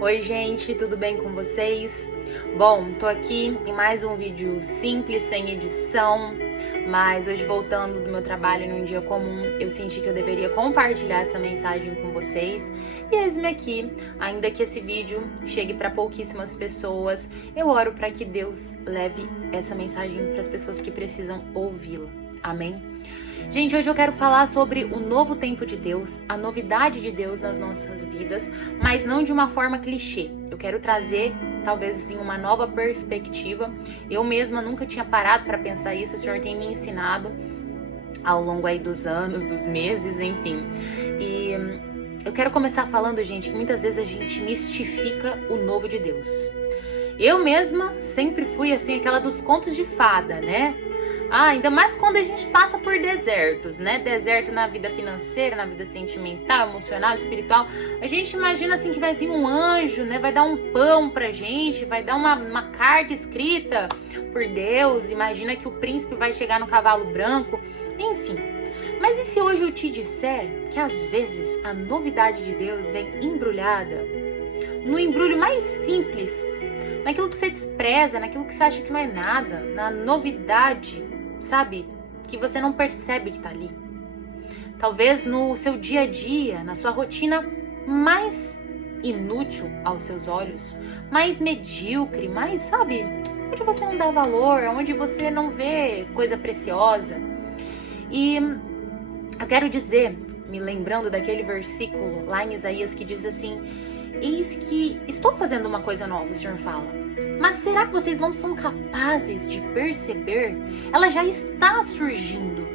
Oi gente, tudo bem com vocês? Bom, tô aqui em mais um vídeo simples, sem edição, mas hoje voltando do meu trabalho num dia comum, eu senti que eu deveria compartilhar essa mensagem com vocês. E eis-me aqui, ainda que esse vídeo chegue para pouquíssimas pessoas, eu oro para que Deus leve essa mensagem para as pessoas que precisam ouvi-la. Amém? Gente, hoje eu quero falar sobre o novo tempo de Deus, a novidade de Deus nas nossas vidas, mas não de uma forma clichê. Eu quero trazer, talvez assim, uma nova perspectiva. Eu mesma nunca tinha parado para pensar isso, o Senhor tem me ensinado ao longo aí dos anos, dos meses, enfim. E eu quero começar falando, gente, que muitas vezes a gente mistifica o novo de Deus. Eu mesma sempre fui assim, aquela dos contos de fada, né? Ainda mais quando a gente passa por desertos, né? Deserto na vida financeira, na vida sentimental, emocional, espiritual. A gente imagina assim que vai vir um anjo, né? Vai dar um pão pra gente, vai dar uma carta escrita por Deus. Imagina que o príncipe vai chegar no cavalo branco. Enfim. Mas e se hoje eu te disser que às vezes a novidade de Deus vem embrulhada no embrulho mais simples, naquilo que você despreza, naquilo que você acha que não é nada, na novidade, sabe? Que você não percebe que tá ali. Talvez no seu dia a dia, na sua rotina mais inútil aos seus olhos, mais medíocre, mais, sabe? Onde você não dá valor, onde você não vê coisa preciosa. E eu quero dizer, me lembrando daquele versículo lá em Isaías que diz assim: eis que estou fazendo uma coisa nova, o Senhor fala. Mas será que vocês não são capazes de perceber? Ela já está surgindo.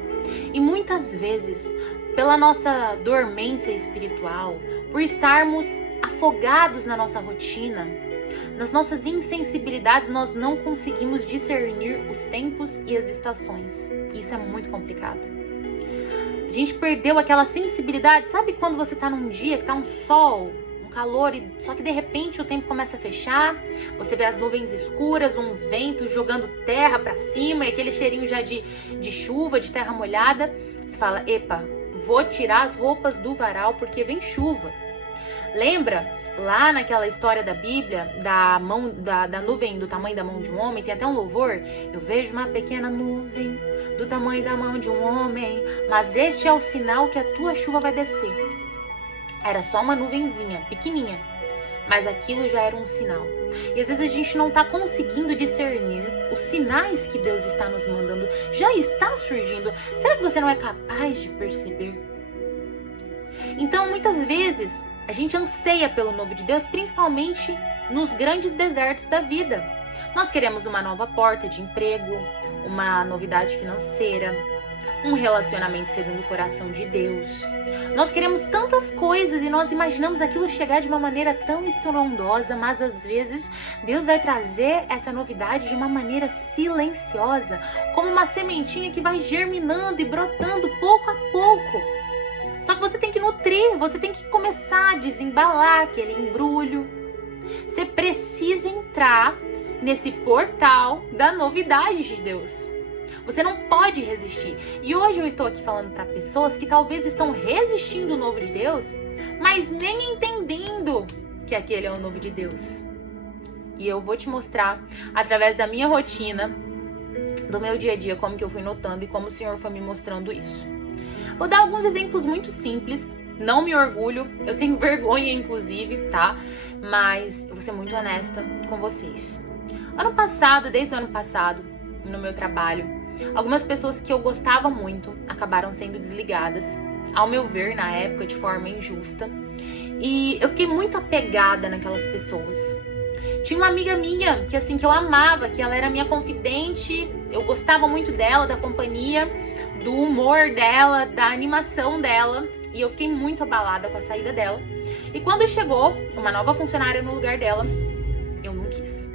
E muitas vezes, pela nossa dormência espiritual, por estarmos afogados na nossa rotina, nas nossas insensibilidades, nós não conseguimos discernir os tempos e as estações. Isso é muito complicado. A gente perdeu aquela sensibilidade. Sabe quando você está num dia que está um sol, calor, só que de repente o tempo começa a fechar, você vê as nuvens escuras, um vento jogando terra pra cima e aquele cheirinho já de chuva, de terra molhada. Você fala: epa, vou tirar as roupas do varal porque vem chuva. Lembra lá naquela história da Bíblia, da nuvem do tamanho da mão de um homem? Tem até um louvor: eu vejo uma pequena nuvem do tamanho da mão de um homem, mas este é o sinal que a tua chuva vai descer. Era só uma nuvenzinha, pequenininha, mas aquilo já era um sinal. E às vezes a gente não está conseguindo discernir os sinais que Deus está nos mandando. Já está surgindo. Será que você não é capaz de perceber? Então, muitas vezes, a gente anseia pelo novo de Deus, principalmente nos grandes desertos da vida. Nós queremos uma nova porta de emprego, uma novidade financeira, um relacionamento segundo o coração de Deus. Nós queremos tantas coisas e nós imaginamos aquilo chegar de uma maneira tão estrondosa, mas às vezes Deus vai trazer essa novidade de uma maneira silenciosa, como uma sementinha que vai germinando e brotando pouco a pouco. Só que você tem que nutrir, você tem que começar a desembalar aquele embrulho. Você precisa entrar nesse portal da novidade de Deus. Você não pode resistir. E hoje eu estou aqui falando para pessoas que talvez estão resistindo ao novo de Deus, mas nem entendendo que aquele é o novo de Deus. E eu vou te mostrar, através da minha rotina, do meu dia a dia, como que eu fui notando e como o Senhor foi me mostrando isso. Vou dar alguns exemplos muito simples. Não me orgulho, eu tenho vergonha inclusive, tá? Mas eu vou ser muito honesta com vocês. Desde o ano passado, no meu trabalho, algumas pessoas que eu gostava muito acabaram sendo desligadas, ao meu ver, na época, de forma injusta. E eu fiquei muito apegada naquelas pessoas. Tinha uma amiga minha que assim, que eu amava, que ela era minha confidente, eu gostava muito dela, da companhia, do humor dela, da animação dela. E eu fiquei muito abalada com a saída dela. E quando chegou uma nova funcionária no lugar dela, eu não quis.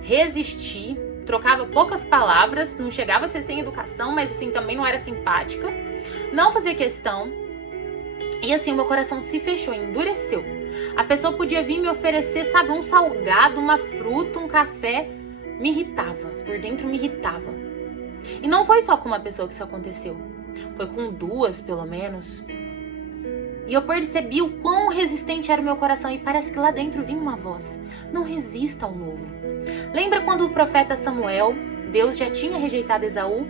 Resisti. Trocava poucas palavras, não chegava a ser sem educação, mas assim, também não era simpática. Não fazia questão. E assim, o meu coração se fechou, endureceu. A pessoa podia vir me oferecer, sabe, um salgado, uma fruta, um café. Me irritava, por dentro me irritava. E não foi só com uma pessoa que isso aconteceu. Foi com duas, pelo menos. E eu percebi o quão resistente era o meu coração. E parece que lá dentro vinha uma voz: não resista ao novo. Lembra quando o profeta Samuel, Deus já tinha rejeitado Esaú?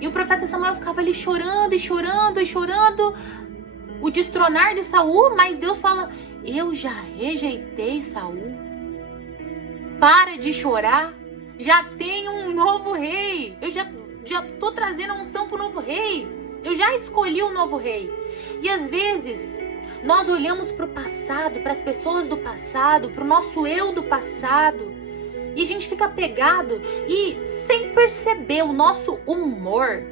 E o profeta Samuel ficava ali chorando e chorando e chorando o destronar de Saul, mas Deus fala: eu já rejeitei Saul. Para de chorar. Já tem um novo rei. Eu já tô trazendo a unção pro novo rei. Eu já escolhi o novo rei. E às vezes nós olhamos para o passado, para as pessoas do passado, para o nosso eu do passado, e a gente fica apegado e sem perceber o nosso humor,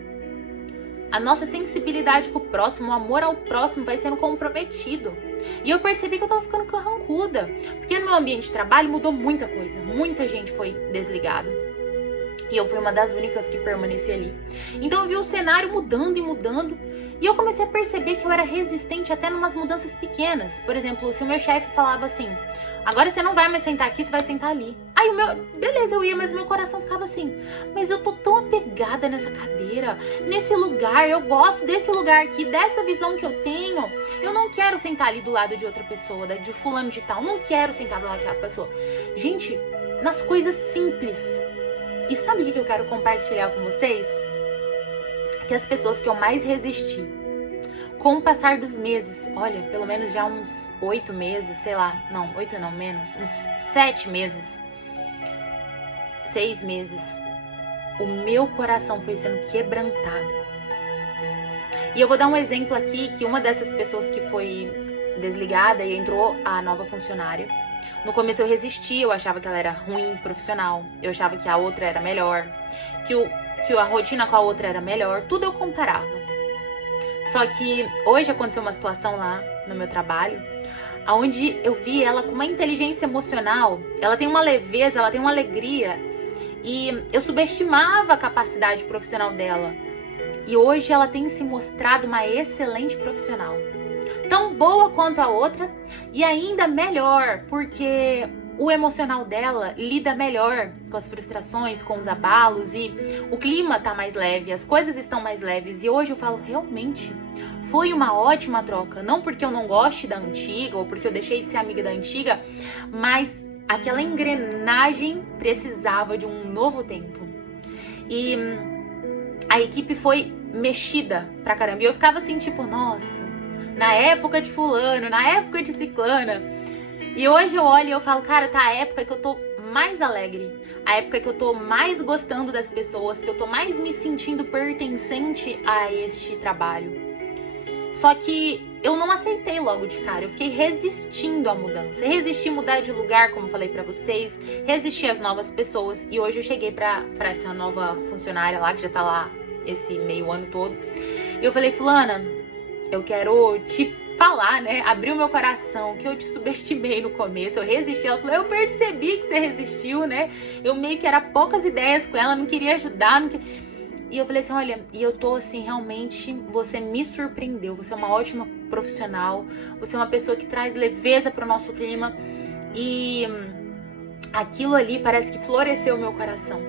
a nossa sensibilidade com o próximo, o amor ao próximo vai sendo comprometido. E eu percebi que eu tava ficando carrancuda, porque no meu ambiente de trabalho mudou muita coisa, muita gente foi desligada. E eu fui uma das únicas que permaneci ali. Então eu vi o cenário mudando e mudando. E eu comecei a perceber que eu era resistente até numas mudanças pequenas. Por exemplo, se o meu chefe falava assim: agora você não vai mais sentar aqui, você vai sentar ali. Aí beleza, eu ia, mas o meu coração ficava assim: mas eu tô tão apegada nessa cadeira, nesse lugar, eu gosto desse lugar aqui, dessa visão que eu tenho. Eu não quero sentar ali do lado de outra pessoa, de fulano de tal. Não quero sentar do lado daquela pessoa. Gente, nas coisas simples. E sabe o que eu quero compartilhar com vocês? Que as pessoas que eu mais resisti, com o passar dos meses, olha, pelo menos já uns 8 meses, sei lá, não, 8 não, menos, uns 7 meses, 6 meses, o meu coração foi sendo quebrantado. E eu vou dar um exemplo aqui, que uma dessas pessoas que foi desligada e entrou a nova funcionária, no começo eu resisti, eu achava que ela era ruim, profissional, eu achava que a outra era melhor, que a rotina com a outra era melhor, tudo eu comparava. Só que hoje aconteceu uma situação lá no meu trabalho, onde eu vi ela com uma inteligência emocional, ela tem uma leveza, ela tem uma alegria, e eu subestimava a capacidade profissional dela. E hoje ela tem se mostrado uma excelente profissional. Tão boa quanto a outra e ainda melhor, porque o emocional dela lida melhor com as frustrações, com os abalos, e o clima tá mais leve, as coisas estão mais leves. E hoje eu falo, realmente, foi uma ótima troca. Não porque eu não goste da antiga ou porque eu deixei de ser amiga da antiga, mas aquela engrenagem precisava de um novo tempo. E a equipe foi mexida pra caramba. E eu ficava assim, tipo, nossa, na época de fulano, na época de ciclana. E hoje eu olho e eu falo, cara, tá a época que eu tô mais alegre, a época que eu tô mais gostando das pessoas, que eu tô mais me sentindo pertencente a este trabalho. Só que eu não aceitei logo de cara, eu fiquei resistindo à mudança, resisti a mudar de lugar, como eu falei pra vocês, resisti às novas pessoas. E hoje eu cheguei pra essa nova funcionária lá, que já tá lá esse meio ano todo, e eu falei, fulana, eu quero te falar, né, abrir o meu coração, que eu te subestimei no começo, eu resisti. Ela falou, eu percebi que você resistiu, né, eu meio que era poucas ideias com ela, não queria ajudar, não queria... E eu falei assim, olha, e eu tô assim, realmente, você me surpreendeu, você é uma ótima profissional, você é uma pessoa que traz leveza pro nosso clima, e aquilo ali parece que floresceu o meu coração.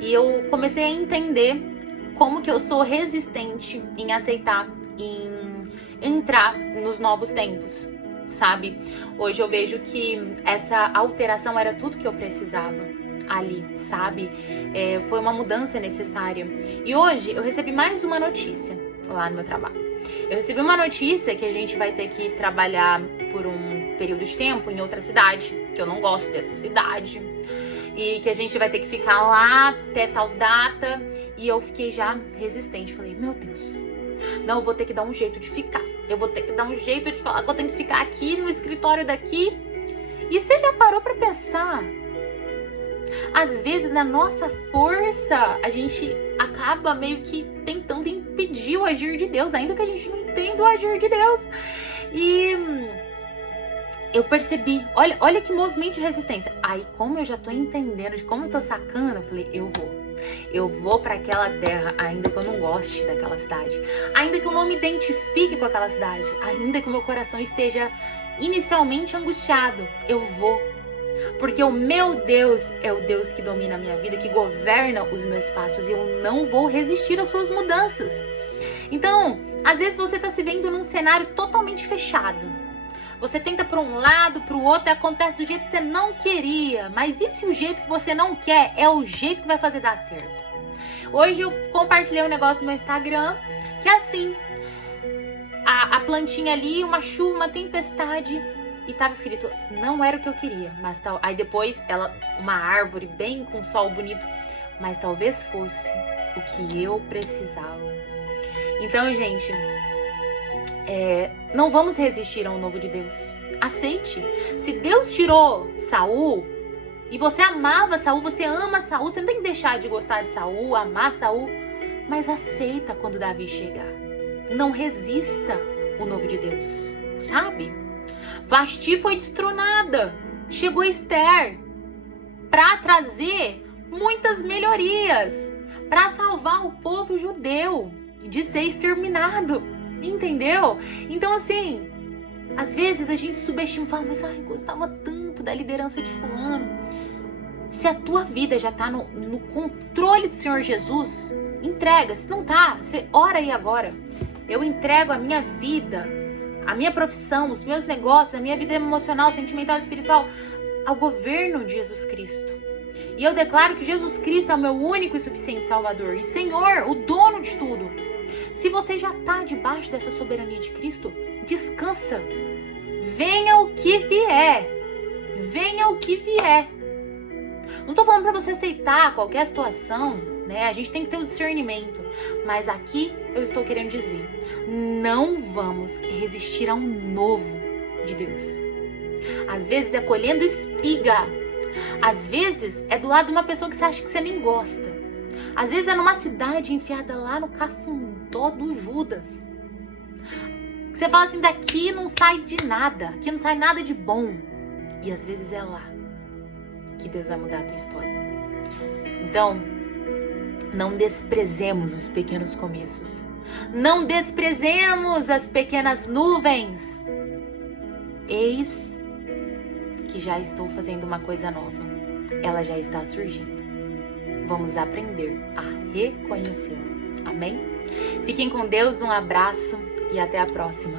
E eu comecei a entender como que eu sou resistente em aceitar, em entrar nos novos tempos, sabe? Hoje eu vejo que essa alteração era tudo que eu precisava ali, sabe? Foi uma mudança necessária. E hoje eu recebi mais uma notícia lá no meu trabalho. Eu recebi uma notícia que a gente vai ter que trabalhar por um período de tempo em outra cidade, que eu não gosto dessa cidade, e que a gente vai ter que ficar lá até tal data. E eu fiquei já resistente, falei, meu Deus, não, eu vou ter que dar um jeito de ficar. Eu vou ter que dar um jeito de falar que eu tenho que ficar aqui no escritório daqui. E você já parou pra pensar? Às vezes, na nossa força, a gente acaba meio que tentando impedir o agir de Deus, ainda que a gente não entenda o agir de Deus. E eu percebi, olha que movimento de resistência. Aí, como eu já tô entendendo, de como eu tô sacando, eu falei, eu vou para aquela terra, ainda que eu não goste daquela cidade, ainda que eu não me identifique com aquela cidade, ainda que o meu coração esteja inicialmente angustiado, eu vou. Porque o meu Deus é o Deus que domina a minha vida, que governa os meus passos, e eu não vou resistir às suas mudanças. Então, às vezes você tá se vendo num cenário totalmente fechado. Você tenta para um lado, para o outro, e acontece do jeito que você não queria. Mas e se o jeito que você não quer é o jeito que vai fazer dar certo? Hoje eu compartilhei um negócio no meu Instagram, que é assim, a plantinha ali, uma chuva, uma tempestade, e tava escrito, não era o que eu queria, mas tal. Aí depois uma árvore bem com sol bonito, mas talvez fosse o que eu precisava. Então, gente, não vamos resistir ao novo de Deus. Aceite. Se Deus tirou Saul e você amava Saul, você ama Saul, você não tem que deixar de gostar de Saul, amar Saul, mas aceita quando Davi chegar. Não resista o novo de Deus, sabe? Vasti foi destronada, chegou Esther para trazer muitas melhorias, para salvar o povo judeu de ser exterminado, entendeu? Então assim, às vezes a gente subestima e fala, mas gostava tanto da liderança de fulano. Se a tua vida já tá no controle do Senhor Jesus, entrega. Se não tá, você ora aí agora. Eu entrego a minha vida, a minha profissão, os meus negócios, a minha vida emocional, sentimental, espiritual ao governo de Jesus Cristo. E eu declaro que Jesus Cristo é o meu único e suficiente Salvador e Senhor, o dono de tudo. Se você já está debaixo dessa soberania de Cristo, descansa. Venha o que vier. Venha o que vier. Não estou falando para você aceitar qualquer situação, né? A gente tem que ter o discernimento. Mas aqui eu estou querendo dizer, não vamos resistir ao novo de Deus. Às vezes é colhendo espiga. Às vezes é do lado de uma pessoa que você acha que você nem gosta. Às vezes é numa cidade enfiada lá no cafundó do Judas. Você fala assim, daqui não sai de nada. Aqui não sai nada de bom. E às vezes é lá que Deus vai mudar a tua história. Então, não desprezemos os pequenos começos. Não desprezemos as pequenas nuvens. Eis que já estou fazendo uma coisa nova. Ela já está surgindo. Vamos aprender a reconhecê-la. Amém? Fiquem com Deus, um abraço e até a próxima.